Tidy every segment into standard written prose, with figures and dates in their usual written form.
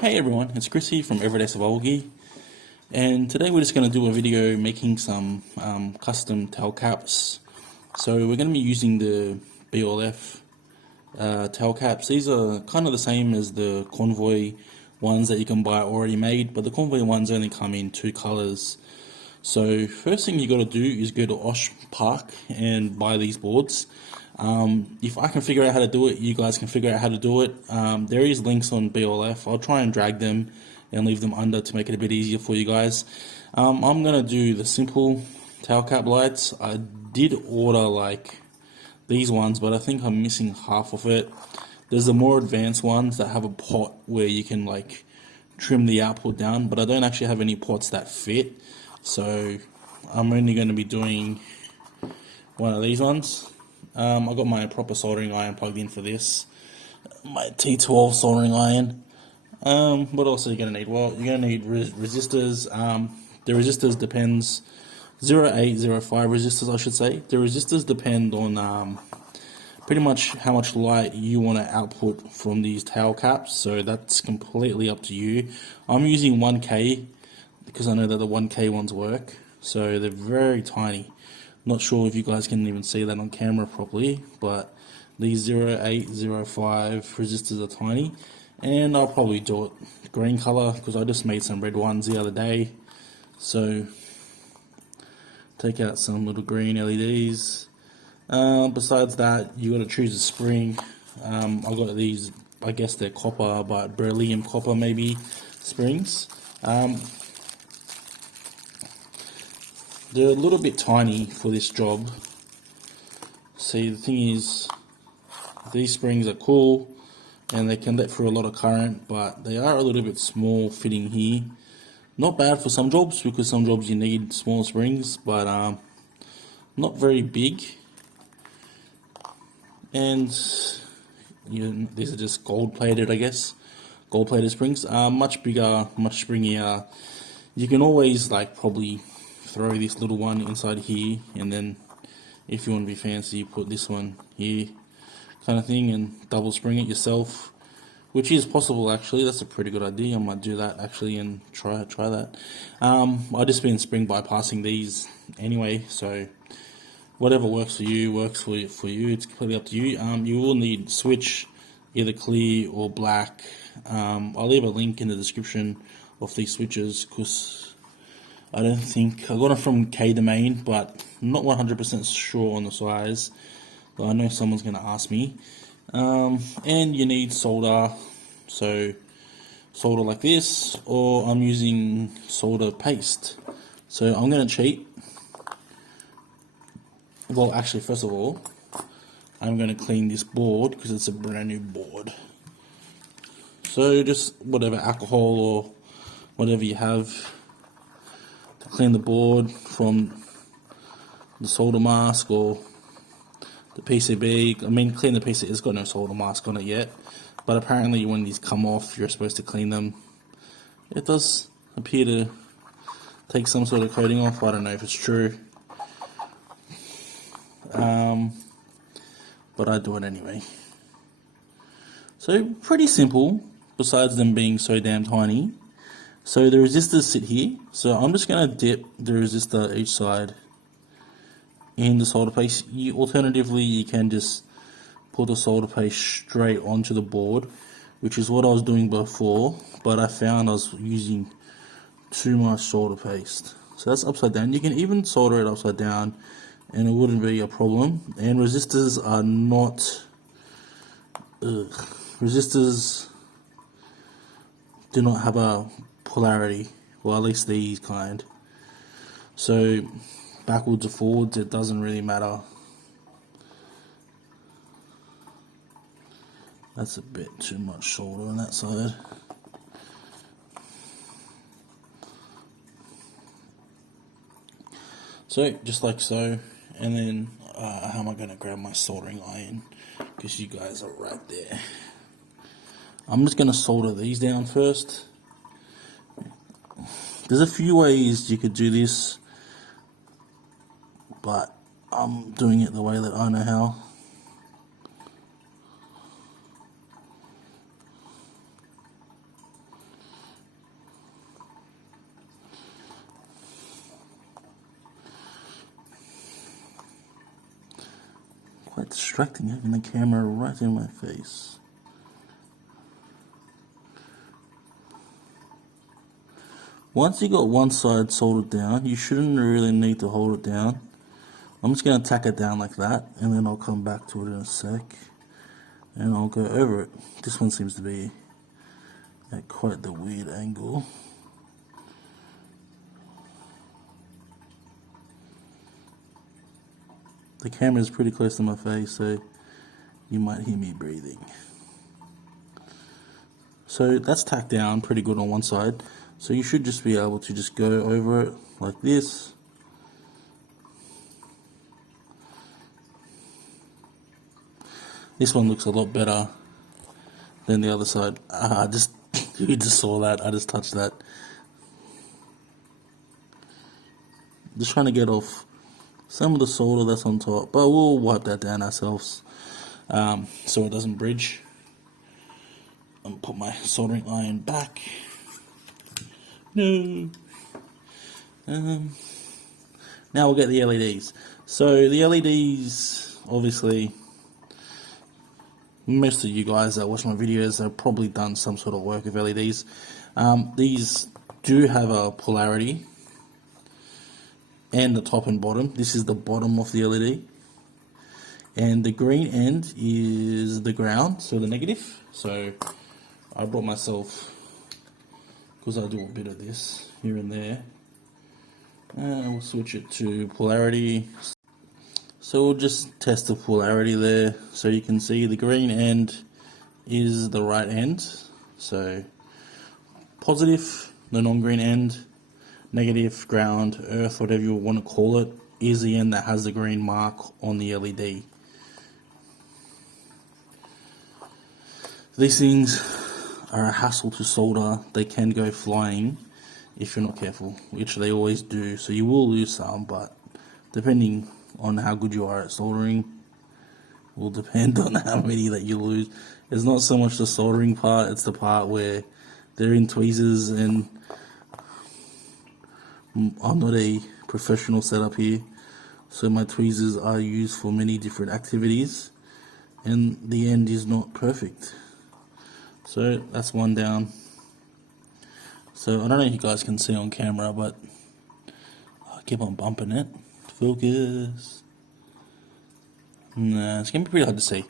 Hey everyone, it's Chris here from Everyday Survival Gear, and today we're just going to do a video making some custom tail caps. So we're going to be using the BLF tail caps. These are kind of the same as the Convoy ones that you can buy already made, but the Convoy ones only come in two colors. So first thing you got to do is go to Oshpark and buy these boards. If I can figure out how to do it, you guys can figure out how to do it. There is links on BLF. I'll try and drag them and leave them under to make it a bit easier for you guys. I'm going to do the simple tail cap lights. I did order like these ones, but I think I'm missing half of it. There's the more advanced ones that have a pot where you can like trim the output down, but I don't actually have any pots that fit. So I'm only going to be doing one of these ones. I got my proper soldering iron plugged in for this. My T12 soldering iron. What else are you going to need? Well, you're going to need resistors. The resistors depends, 0805 resistors I should say. The resistors depend on pretty much how much light you want to output from these tail caps, so that's completely up to you. I'm using 1K because I know that the 1K ones work, so they're very tiny. Not sure if you guys can even see that on camera properly, but these 0805 resistors are tiny, and I'll probably do it green color because I just made some red ones the other day. So take out some little green LEDs. Besides that, you got to choose a spring. I got these, I guess they're copper, but beryllium copper maybe springs. They're a little bit tiny for this job. See, the thing is, these springs are cool and they can let through a lot of current, but they are a little bit small fitting here. Not bad for some jobs, because some jobs you need small springs, but not very big. And these are just gold plated, I guess. Gold plated springs. Much bigger, much springier. You can always like probably throw this little one inside here, and then if you want to be fancy, put this one here, kind of thing, and double spring it yourself, which is possible actually. That's a pretty good idea. I might do that actually and try that. I just been spring bypassing these anyway, so whatever works for you works for you. It's completely up to you. You will need switch, either clear or black. I'll leave a link in the description of these switches because I don't think I got them from K Domain, but I'm not 100% sure on the size. But I know someone's going to ask me. And you need solder, so solder like this, or I'm using solder paste. So I'm going to cheat. Well, actually, first of all, I'm going to clean this board because it's a brand new board. So just whatever alcohol or whatever you have to clean the board from the solder mask or the PCB. I mean, clean the PCB. It's got no solder mask on it yet, but apparently when these come off, you're supposed to clean them. It does appear to take some sort of coating off. I don't know if it's true, but I do it anyway. So pretty simple, besides them being so damn tiny. So the resistors sit here, so I'm just going to dip the resistor each side in the solder paste. Alternatively, you can just put the solder paste straight onto the board, which is what I was doing before, but I found I was using too much solder paste. So that's upside down. You can even solder it upside down and it wouldn't be a problem. And resistors are not... resistors do not have a polarity, well, at least these kind. So backwards or forwards, it doesn't really matter. That's a bit too much solder on that side. So just like so, and then how am I going to grab my soldering iron, because you guys are right there. I'm just going to solder these down first. There's a few ways you could do this, but I'm doing it the way that I know how. distracting having the camera right in my face. Once you got one side soldered down, you shouldn't really need to hold it down. I'm just going to tack it down like that, and then I'll come back to it in a sec, and I'll go over it. This one seems to be at quite the weird angle. The camera is pretty close to my face, so you might hear me breathing. So that's tacked down pretty good on one side. So you should just be able to just go over it like this. This one looks a lot better than the other side. You just saw that, I just touched that. Just trying to get off some of the solder that's on top, but we'll wipe that down ourselves so it doesn't bridge. And put my soldering iron back. No. Now we'll get the LEDs. So the LEDs, obviously, most of you guys that watch my videos have probably done some sort of work with LEDs. These do have a polarity, and the top and bottom. This is the bottom of the LED, and the green end is the ground, so the negative. So I brought myself, because I do a bit of this here and there, and we'll switch it to polarity. So we'll just test the polarity there, so you can see the green end is the right end, so positive, the non-green end, negative, ground, earth, whatever you want to call it, is the end that has the green mark on the LED. These things are a hassle to solder. They can go flying if you're not careful, which they always do, so you will lose some, but depending on how good you are at soldering will depend on how many that you lose. It's not so much the soldering part, it's the part where they're in tweezers, and I'm not a professional setup here, so my tweezers are used for many different activities, and the end is not perfect. So that's one down. So I don't know if you guys can see on camera, but I keep on bumping it. Focus. Nah, it's going to be pretty hard to see.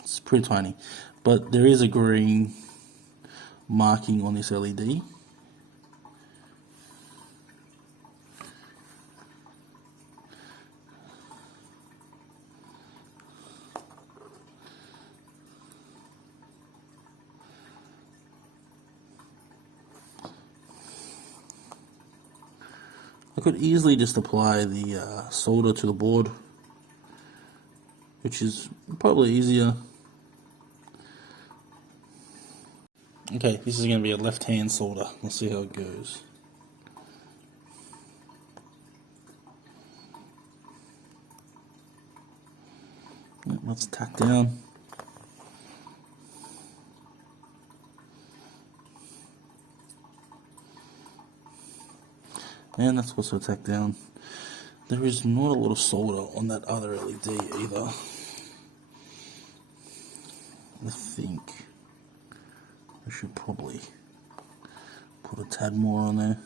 It's pretty tiny. But there is a green marking on this LED. I could easily just apply the solder to the board, which is probably easier. Okay, this is going to be a left-hand solder. Let's see how it goes. Let's tack down. And that's also tacked down. There is not a lot of solder on that other LED either. I think I should probably put a tad more on there.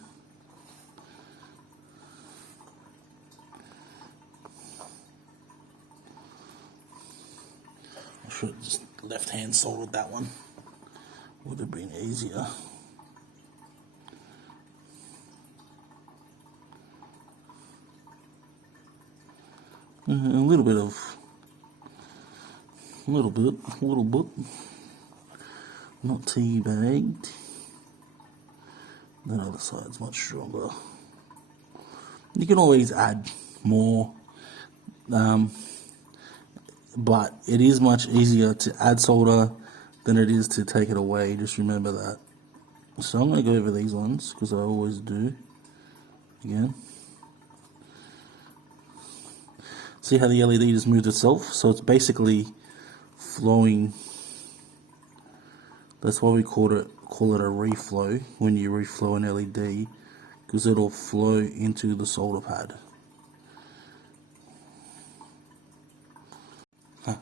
I should have just left-hand soldered that one. Would have been easier. A little bit, not tea-bagged. The other side's much stronger. You can always add more, but it is much easier to add solder than it is to take it away, just remember that. So I'm going to go over these ones, because I always do, again. See how the LED just moved itself? So it's basically flowing. That's why we call it a reflow, when you reflow an LED, because it'll flow into the solder pad.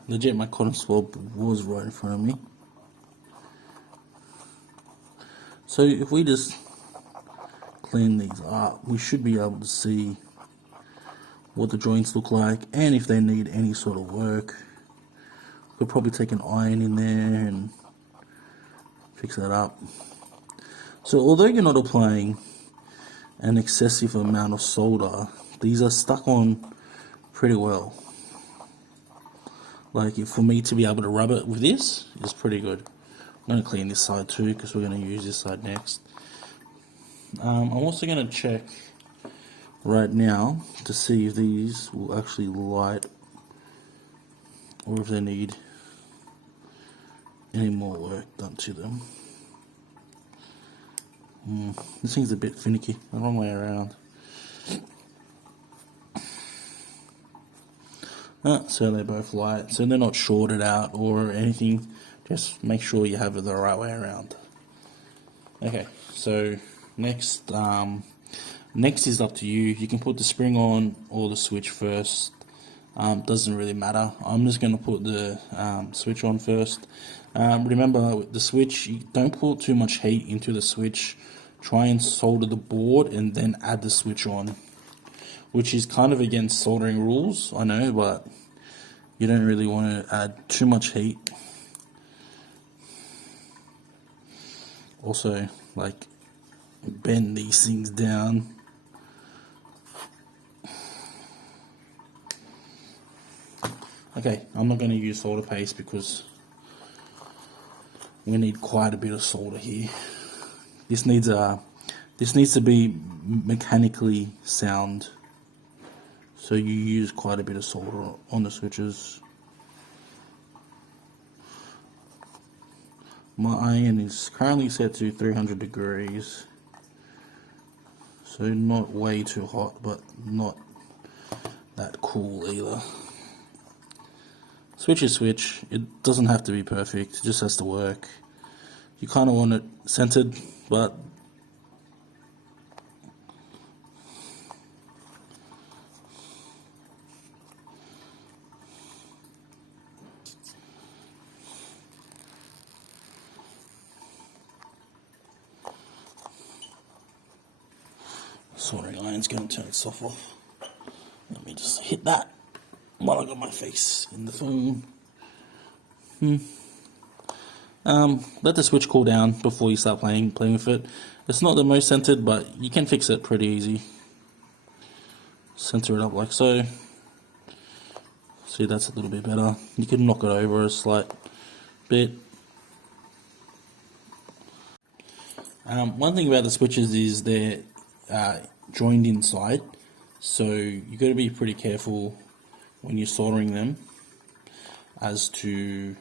Legit, my cotton swab was right in front of me. So if we just clean these up, we should be able to see what the joints look like and if they need any sort of work. We'll probably take an iron in there and fix that up. So although you're not applying an excessive amount of solder, these are stuck on pretty well. Like, for me to be able to rub it with this is pretty good. I'm going to clean this side too because we're going to use this side next. I'm also going to check right now to see if these will actually light or if they need any more work done to them. This thing's a bit finicky, the wrong way around. So they both light, so they're not shorted out or anything. Just make sure you have it the right way around. Okay, so next is up to you. You can put the spring on or the switch first. Doesn't really matter. I'm just going to put the switch on first. Remember, with the switch, you don't put too much heat into the switch. Try and solder the board and then add the switch on, which is kind of against soldering rules, I know, but you don't really want to add too much heat. Also, like, bend these things down. Okay, I'm not going to use solder paste because we need quite a bit of solder here. This needs to be mechanically sound, so you use quite a bit of solder on the switches. My iron is currently set to 300 degrees, so not way too hot, but not that cool either. Switch is switch. It doesn't have to be perfect, it just has to work. You kind of want it centered, but soldering iron's going to turn itself off. Let me just hit that while I got my face in the phone. Let the switch cool down before you start playing with it. It's not the most centered, but you can fix it pretty easy. Center it up like so. See, that's a little bit better. You can knock it over a slight bit. One thing about the switches is they're joined inside, so you got to be pretty careful when you're soldering them as to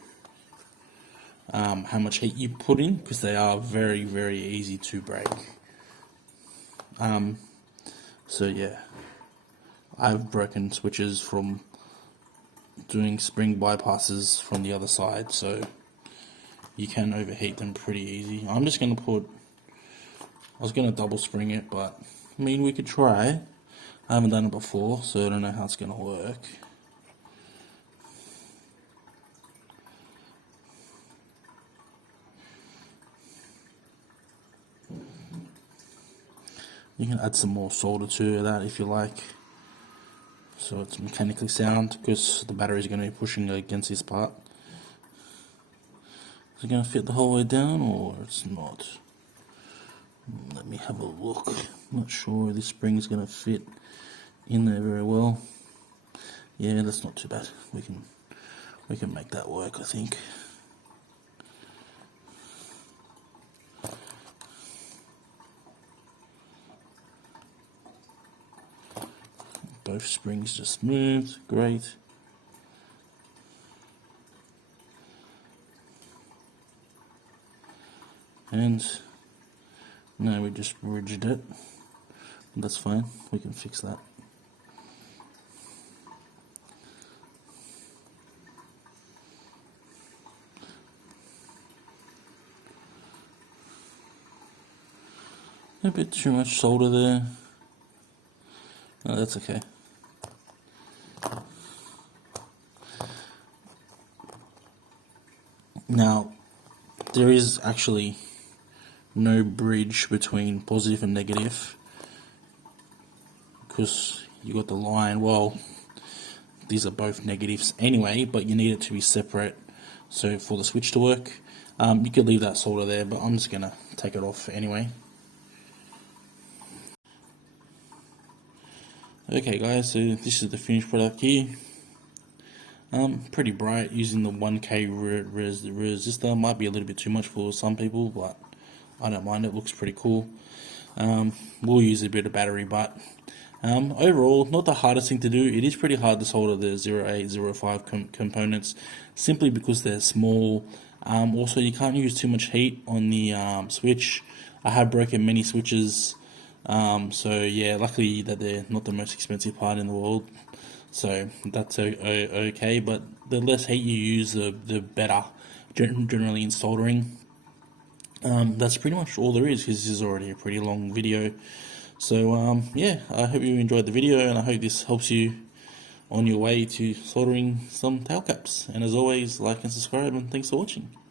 how much heat you put in, because they are very, very easy to break. So yeah, I've broken switches from doing spring bypasses from the other side, so you can overheat them pretty easy. I'm just going to I was going to double spring it, but I mean, we could try. I haven't done it before, so I don't know how it's going to work. You can add some more solder to that if you like, so it's mechanically sound, because the battery is going to be pushing against this part. Is it going to fit the whole way down, or it's not? Let me have a look. I'm not sure this spring is going to fit in there very well. Yeah, that's not too bad. We can make that work, I think. Both springs just moved, great. And now we just rigid it. That's fine, we can fix that. A bit too much solder there. No, that's okay. there is actually no bridge between positive and negative, because you got the line. Well, these are both negatives anyway, but you need it to be separate. So for the switch to work, you could leave that solder there, but I'm just gonna take it off anyway. Okay guys, so this is the finished product here. Pretty bright, using the 1K resistor. Might be a little bit too much for some people, but I don't mind, it looks pretty cool. We'll use a bit of battery, but overall, not the hardest thing to do. It is pretty hard to solder the 0805 components, simply because they're small. Also, you can't use too much heat on the switch. I have broken many switches, so yeah, luckily that they're not the most expensive part in the world, so that's okay. But the less heat you use, the better, generally in soldering. That's pretty much all there is, because this is already a pretty long video. So yeah, I hope you enjoyed the video, and I hope this helps you on your way to soldering some tail caps. And as always, like and subscribe, and thanks for watching.